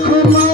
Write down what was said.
Come on.